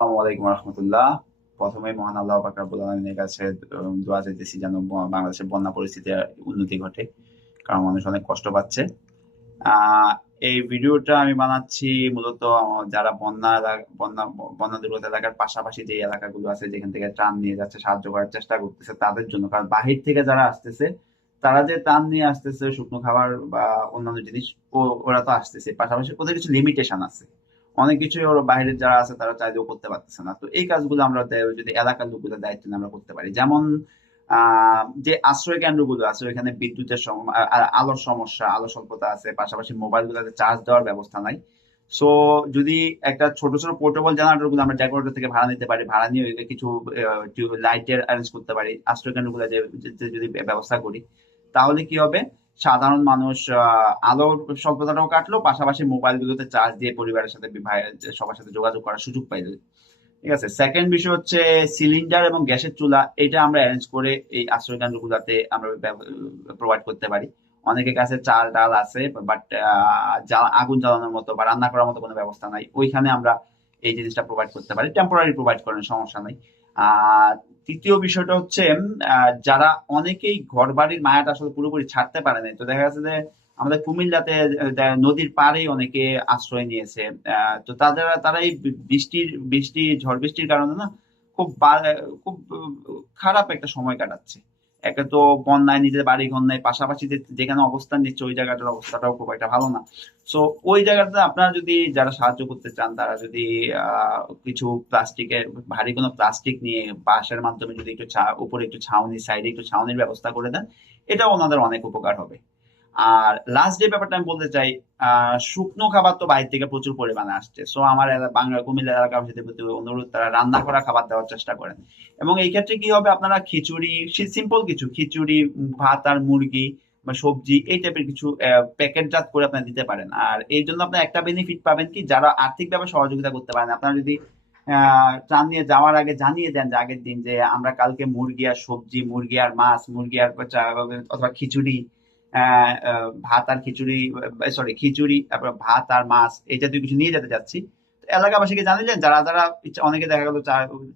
আসসালামু আলাইকুম রহমতুল্লাহ। প্রথমে মহান আল্লাহ পাক রব্বুল আলামিনের কাছে দোয়া চাইতেছি যেন বাংলাদেশের বন্যা পরিস্থিতির উন্নতি ঘটে, কারণ মানুষ অনেক কষ্ট পাচ্ছে। আহ এই ভিডিওটা আমি বানাচ্ছি মূলত যারা বন্যা দুর্গত এলাকার পাশাপাশি যে এলাকাগুলো আছে যেখান থেকে ত্রাণ নিয়ে যাচ্ছে, সাহায্য করার চেষ্টা করতেছে তাদের জন্য। কারণ বাহির থেকে যারা আসতেছে, তারা যে ত্রাণ নিয়ে আসতেছে, শুকনো খাবার বা অন্যান্য জিনিস, ওরা তো আসতেছে, পাশাপাশি ওদের কিছু লিমিটেশন আছে। অনেক কিছুই ওরা বাইরের যারা আছে তারা চাইলেও করতে পারতেছে না। তো এই কাজগুলো আমরা যদি এলাকার লোকগুলো দায়িত্ব নিয়ে আমরা করতে পারি, যেমন যে আশ্রয় কেন্দ্রগুলো আছে ওইখানে বিদ্যুতের আলোর সমস্যা, আলো স্বল্পতা আছে, পাশাপাশি মোবাইল গুলোতে চার্জ দেওয়ার ব্যবস্থা নাই। সো যদি একটা ছোট ছোট পোর্টেবল জেনারেটর গুলো আমরা ডেকোরেটর থেকে ভাড়া নিতে পারি, ভাড়া নিয়ে কিছু লাইটের অ্যারেঞ্জ করতে পারি, আশ্রয় কেন্দ্রগুলো যদি ব্যবস্থা করি, তাহলে কি হবে? সাধারণ মানুষ আলোর স্বল্পতাটাও কাটলো, পাশাপাশি মোবাইল গুলোতে চার্জ দিয়ে পরিবারের সাথে সবার সাথে যোগাযোগ করার সুযোগ পাইল। ঠিক আছে। সেকেন্ড বিষয় হচ্ছে সিলিন্ডার এবং গ্যাসের চুলা, এটা আমরা অ্যারেঞ্জ করে এই আশ্রয় কেন্দ্রগুলোতে আমরা প্রোভাইড করতে পারি। অনেকের কাছে চাল ডাল আছে, বাট আগুন জ্বালানোর মতো বা রান্না করার মতো কোনো ব্যবস্থা নাই, ওইখানে আমরা এই জিনিসটা প্রোভাইড করতে পারি। টেম্পোরারি প্রোভাইড করেন, সমস্যা নাই। আর তৃতীয় বিষয়টা হচ্ছে যারা অনেকেই ঘর বাড়ির মায়াটা আসলে পুরোপুরি ছাড়তে পারে নাই, তো দেখা যাচ্ছে যে আমাদের কুমিল্লাতে নদীর পাড়ে অনেকে আশ্রয় নিয়েছে। তো তারা এই বৃষ্টি ঝড় বৃষ্টির কারণে না খুব খারাপ একটা সময় কাটাচ্ছে। একে তো বন্যায় নিজের বাড়ি ঘর নাই, পাশাপাশি যেখানে অবস্থান নিচ্ছে ওই জায়গাটার অবস্থাটাও খুব একটা ভালো না। সো ওই জায়গাতে আপনারা যদি যারা সাহায্য করতে চান, তারা যদি কিছু প্লাস্টিকের ভারী কোনো প্লাস্টিক নিয়ে বাঁশের মাধ্যমে যদি উপরে একটু ছাউনি, সাইডে একটু ছাউনির ব্যবস্থা করে দেন, এটা ওনাদের অনেক উপকার হবে। আর লাস্ট যে ব্যাপারটা আমি বলতে চাই, শুকনো খাবার তো বাইরে থেকে প্রচুর পরিমাণে আসছে। সো আমার বাংলা কুমিল্লা এলাকাবাসীদের প্রতি অনুরোধ, তারা রান্না করা খাবার দেওয়ার চেষ্টা করেন। এবং এই ক্ষেত্রে কি হবে, আপনারা খিচুড়ি, সিম্পল কিছু খিচুড়ি, ভাত আর মুরগি বা সবজি এই টাইপের কিছু প্যাকেটজাত করে আপনারা দিতে পারেন। আর এই জন্য আপনার একটা বেনিফিট পাবেন কি, যারা আর্থিকভাবে সহযোগিতা করতে পারেন, আপনারা যদি ত্রাণ নিয়ে যাওয়ার আগে জানিয়ে দেন যে আগের দিন যে আমরা কালকে মুরগি আর সবজি, মুরগি আর মাছ, মুরগি আর অথবা খিচুড়ি, ভাত আর খিচুড়ি, সরি খিচুড়ি, তারপর ভাত আর মাছ, এই জাতীয় কিছু নিয়ে যেতে যাচ্ছি। তো এলাকাবাসীকে জানিলেন, যারা যারা অনেকে দেখা গেল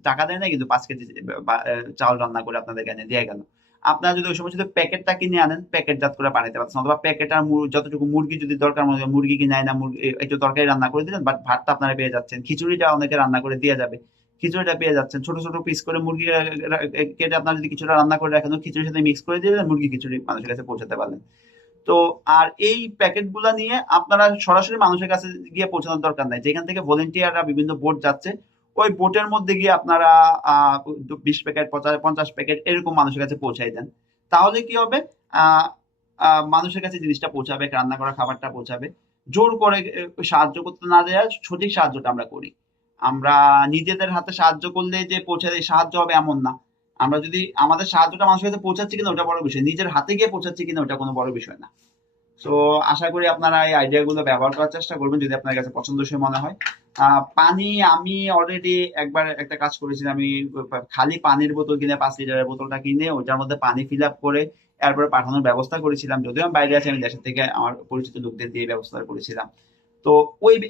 টাকা দেয় না কিন্তু 5 কেজি চাউল রান্না করে আপনাদেরকে এনে দিয়ে গেল। আপনারা যদি ওই সময় শুধু প্যাকেটটা কিনে আনেন, প্যাকেটজাত করে পাঠাতে পারছেন, অথবা প্যাকেট আর যতটুকু মুরগি যদি দরকার মনে হয় মুরগি কিনে আনা, মুরগি একটু তরকারি রান্না করে দিলেন, বাট ভাতটা আপনারা পেয়ে যাচ্ছেন, খিচুড়িটা অনেকে রান্না করে দিয়ে যাবে, খিচুড়িটা পেয়ে যাচ্ছেন। ছোট ছোট পিস করে মুরগি কেটে আপনারা যদি কিছুটা রান্না করে রাখেন, খিচুড়ির সাথে মিক্স করে দিলেন, মুরগি খিচুড়ি মানুষের কাছে পৌঁছাতে পারলেন। তো আর এই প্যাকেট গুলা নিয়ে আপনারা সরাসরি মানুষের কাছে গিয়ে পৌঁছানোর দরকার নাই, যেখান থেকে ভলেন্টিয়াররা বিভিন্ন বোট যাচ্ছে, ওই বোটের মধ্যে গিয়ে আপনারা 20 প্যাকেট, 50 প্যাকেট এরকম মানুষের কাছে পৌঁছাই দেন। তাহলে কি হবে, আহ মানুষের কাছে জিনিসটা পৌঁছাবে, রান্না করা খাবারটা পৌঁছাবে। জোর করে সাহায্য করতে না দেওয়া, সঠিক সাহায্যটা আমরা করি। আমরা নিজেদের হাতে সাহায্য করলে যে পৌঁছে সাহায্য হবে এমন না। আমরা যদি আমাদের সাহায্যটা মানুষের কাছে পৌঁছাচ্ছে কিনা ওটা বড় বিষয়, নিজের হাতে গিয়ে পৌঁছাচ্ছে কিনা ওটা কোনো বড় বিষয় না। তো আশা করি আপনারা এই আইডিয়া গুলো ব্যবহার করার চেষ্টা করবেন যদি আপনার কাছে পছন্দসই মনে হয়। পানি, আমি অলরেডি একবার একটা কাজ করেছি, আমি খালি পানির বোতল কিনে, 5 লিটারের বোতলটা কিনে ওইটার মধ্যে পানি ফিল আপ করে এরপরে পাঠানোর ব্যবস্থা করেছিলাম। যদিও আমি বাইরে আছি, আমি দেশের থেকে আমার পরিচিত লোকদের দিয়ে ব্যবস্থা করেছিলাম। তো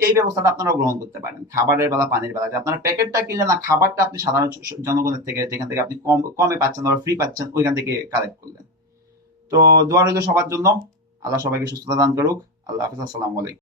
এই ব্যবস্থাটা আপনারা গ্রহণ করতে পারেন, খাবারের বেলা, পানির বেলা, যে আপনারা প্যাকেটটা কিনলে না, খাবারটা আপনি সাধারণ জনগণের থেকে, যেখান থেকে আপনি কমে পাচ্ছেন বা ফ্রি পাচ্ছেন, ওইখান থেকে কালেক্ট করলেন। তো দোয়া রইল সবার জন্য। আল্লাহ সবাইকে সুস্থতা দান করুক। আল্লাহ হাফিজ। আসসালামু আলাইকুম।